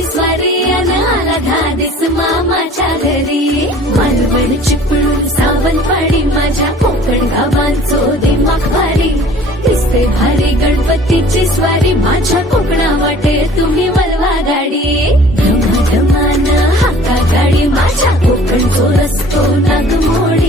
गावांची स्वारी अन आला धादिस मामाच्या घरी. मालवण चिपळूण सावंतवाडी माझ्या कोकण गावांचो दिमाग भारी. दिसते भारी गणपतीची स्वारी माझ्या कोकणा वाटे तुम्ही वलवा गाडी. धमाधमान हाका गाडी माझ्या कोकणचो रस्तो नागमोड.